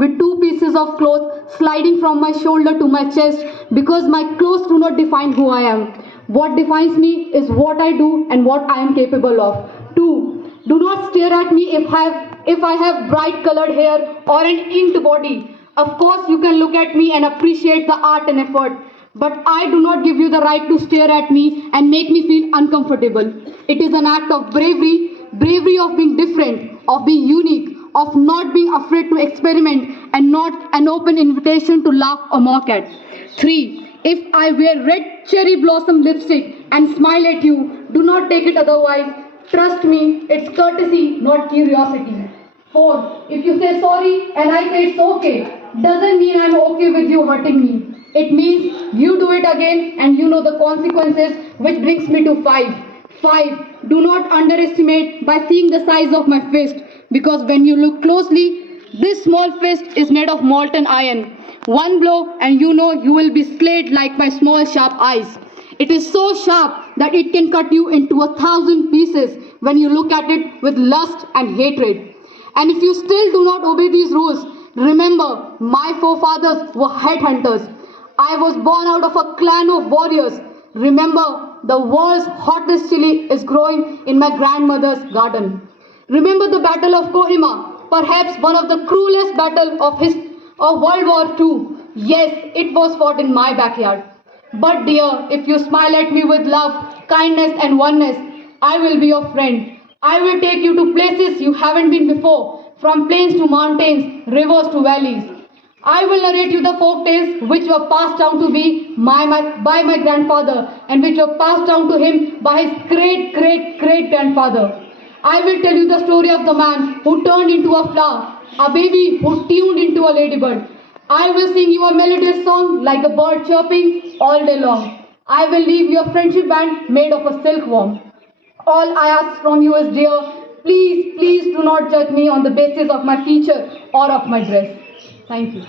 with two pieces of cloth sliding from my shoulder to my chest because my clothes do not define who I am. What defines me is what I do and what I am capable of. 2. Do not stare at me if I have bright colored hair or an inked body. Of course, you can look at me and appreciate the art and effort, but I do not give you the right to stare at me and make me feel uncomfortable. It is an act of bravery of being different, of being unique, of not being afraid to experiment, and not an open invitation to laugh or mock at. 3. If I wear red cherry blossom lipstick and smile at you, do not take it otherwise. Trust me, it's courtesy, not curiosity. 4. If you say sorry and I say it's okay, doesn't mean I'm okay with you hurting me. It means you do it again and you know the consequences, which brings me to 5. 5. Do not underestimate by seeing the size of my fist, because when you look closely, this small fist is made of molten iron. One blow and you know you will be slayed like my small sharp eyes. It is so sharp that it can cut you into 1,000 pieces when you look at it with lust and hatred. And if you still do not obey these rules, remember, my forefathers were headhunters. I was born out of a clan of warriors. Remember, the world's hottest chili is growing in my grandmother's garden. Remember the Battle of Kohima, perhaps one of the cruelest battles of World War II. Yes, it was fought in my backyard. But dear, if you smile at me with love, kindness and oneness, I will be your friend. I will take you to places you haven't been before, from plains to mountains, rivers to valleys. I will narrate you the folk tales which were passed down to me by my grandfather and which were passed down to him by his great grandfather. I will tell you the story of the man who turned into a flower, a baby who tuned into a ladybird. I will sing you a melodious song like a bird chirping all day long. I will leave you a friendship band made of a silkworm. All I ask from you is, dear, please do not judge me on the basis of my feature or of my dress. Thank you.